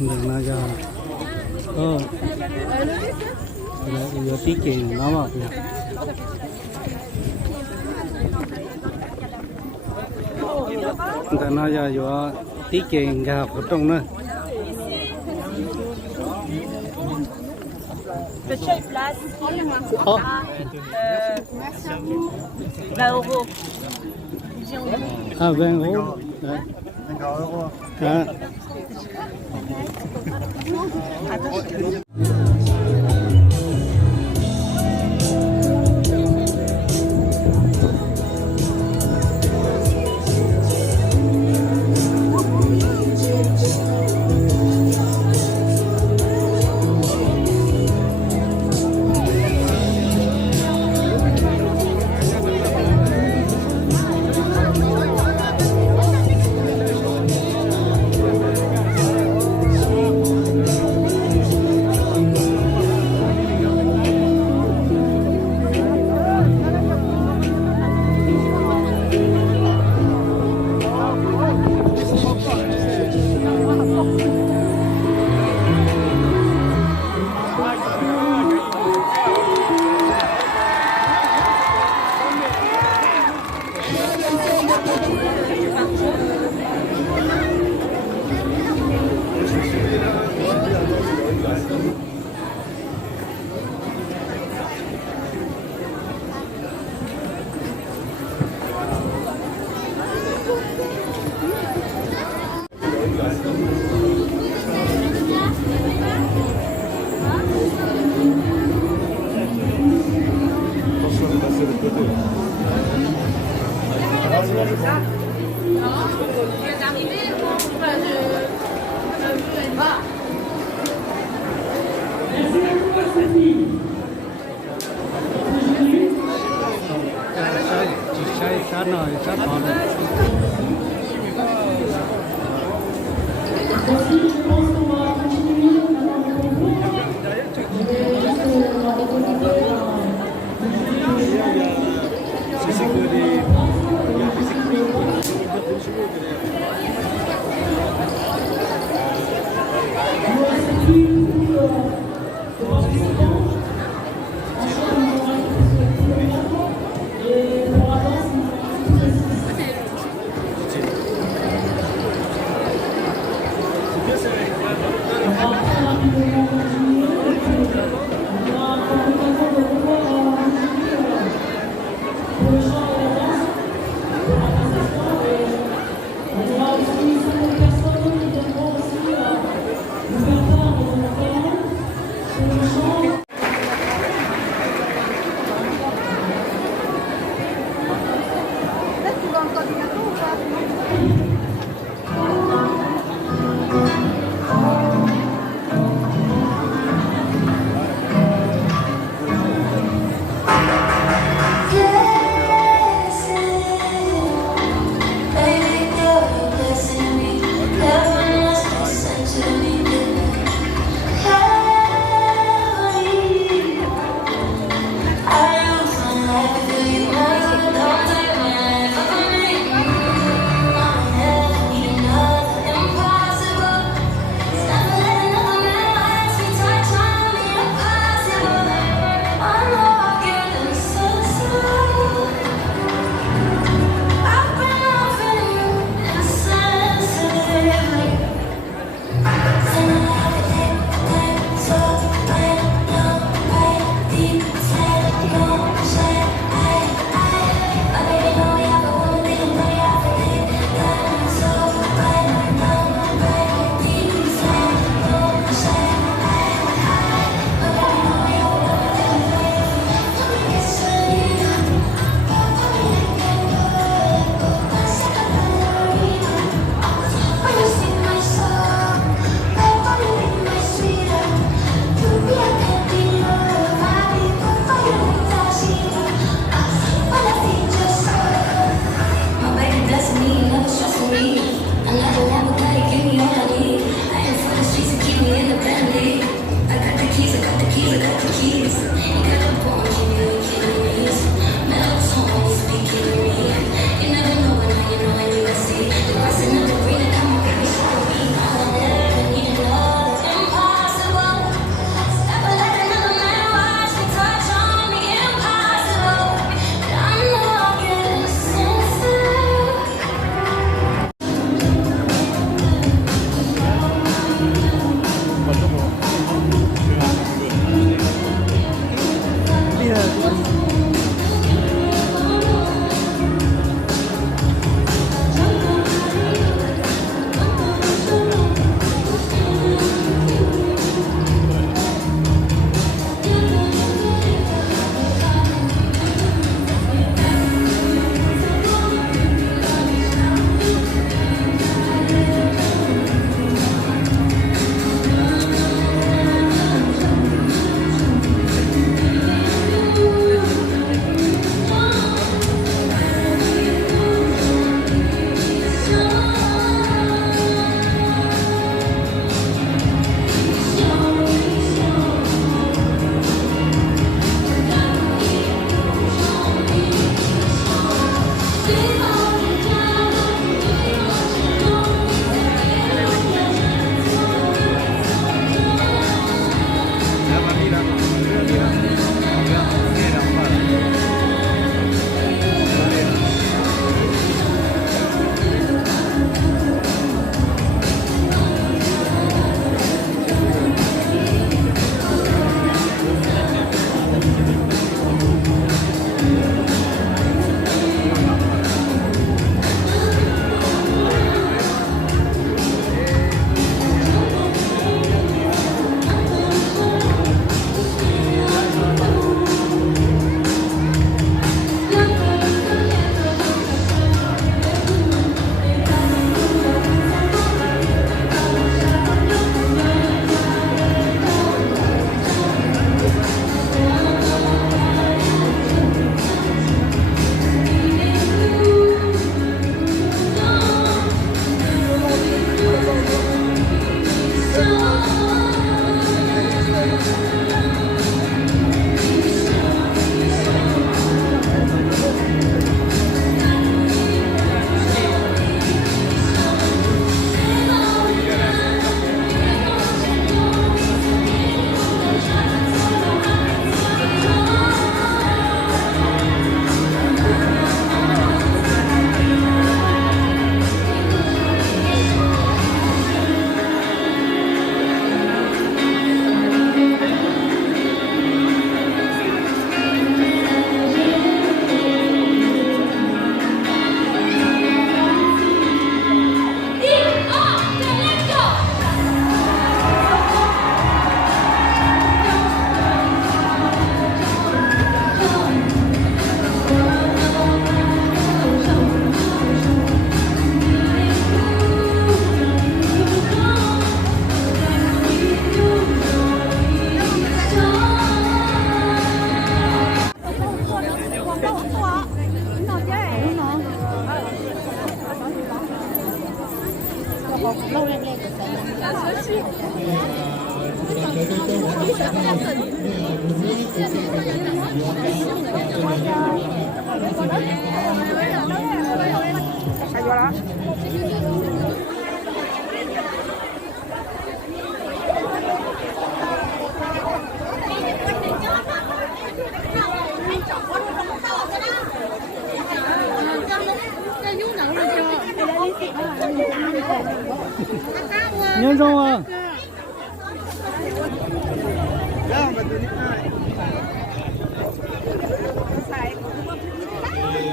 देखना जा ओ ये तीके ना बाप या देखना जा जो तीके इंगा फोटो ना Petit place. Oh. 20 euros. Ah 20 euros. Đấy. 20 euros. Đó. Sát rồi, sát còn. nhớ rong à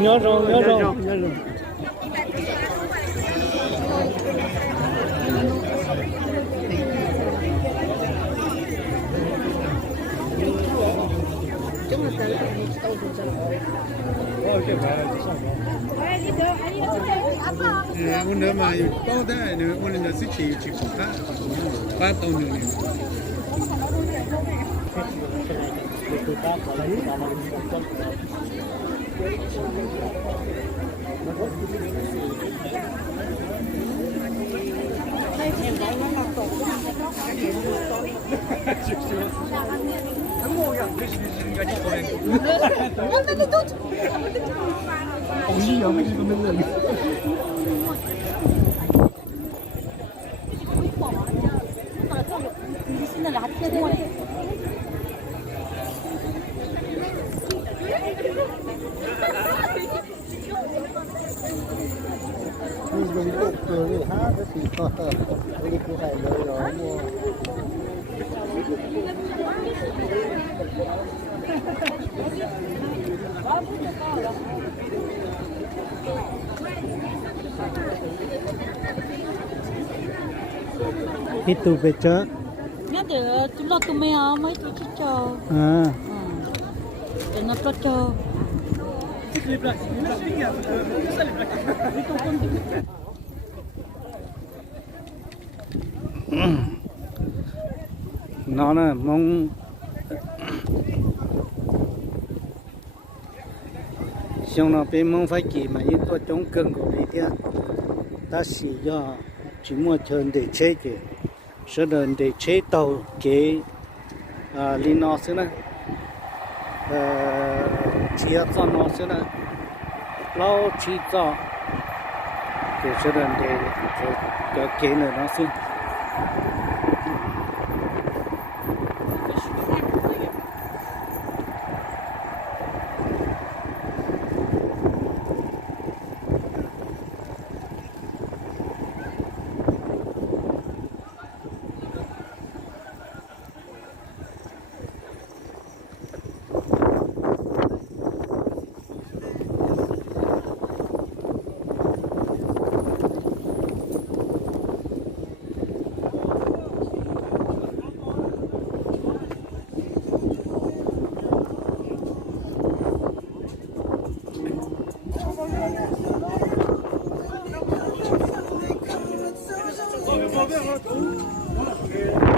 nhớ rong nhớ rong nhớ rong我那嘛有包袋，那我那是去看，把到那里。mình tục rồi thì hát thì có đi cứ phải lời đó mua ít tu về chợ nhớ để chúng nó tụi mèo mấy tụi chết chờ à để nó có chờ nó là mong xong nó bên mong phải chỉ mà những cái chống cứng của đi theo ta sử dụng chỉ mua chân để chế thì sẽ đơn để chế tàu cái liên nó sẽ là chia con nó sẽ là lâu chỉ có thì sẽ đơn để cái này nó sẽ Vamos ver,